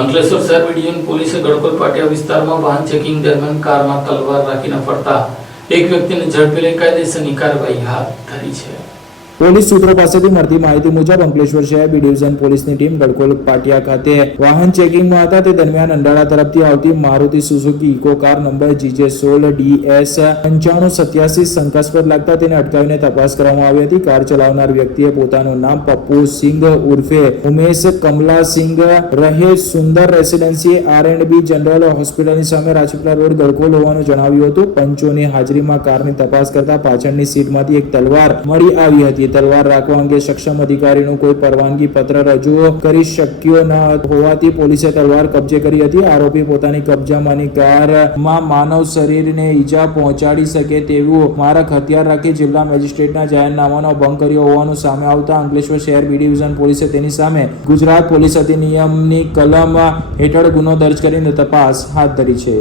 અંકલેશ્વર શહેર ડિવિઝન પોલીસે ગડકોલ પાટિયા વિસ્તારમાં વાહન ચેકિંગ દરમિયાન કારમાં તલવાર રાખીને ફરતા એક વ્યક્તિને ઝડપી લઈ કાયદેસરની કાર્યવાહી હાથ ધરી છે. પોલીસ સૂત્રો પાસેથી મળતી માહિતી મુજબ અંકલેશ્વર શહેર બી ડિવિઝન પોલીસની ટીમ ગડકોલ પાટિયા ખાતે વાહન ચેકિંગમાં હતા. તે દરમિયાન અંડાળા તરફથી આવતી Maruti Suzuki Eeco car number GJ16DS 9587 શંકાસ્પદ લાગતા તેને અટકાવીને તપાસ કરવામાં આવી હતી. કાર ચલાવનાર વ્યક્તિએ પોતાનું નામ પપ્પુ સિંઘ ઉર્ફે ઉમેશ કમલા સિંઘ રહે સુંદર રેસિડેન્સી R&B જનરલ હોસ્પિટલની સામે રાજપીપળા રોડ ગડકોલ હોવાનું જણાવ્યું હતું. પંચોની હાજરીમાં કારની તપાસ કરતા પાછળની સીટમાંથી એક તલવાર મળી આવી હતી. તલવાર રાખવા અંગે સક્ષમ અધિકારીનું કોઈ પરવાનગી પત્ર રજૂ કરી શક્યો ન હોવાથી પોલીસે તલવાર કબજે કરી હતી. આરોપી પોતાની કબજામાંની કારમાં માનવ શરીરને ઈજા પહોંચાડી શકે તેવું મારક હથિયાર રાખી જિલ્લા મેજિસ્ટ્રેટના જાહેરનામાનો ભંગ કર્યો હોવાનું સામે આવતા અંકલેશ્વર શહેર બી ડિવિઝન પોલીસે તેની સામે ગુજરાત પોલીસ અધિનિયમની કલમ હેઠળ ગુનો દર્જ કરીને તપાસ હાથ ધરી છે.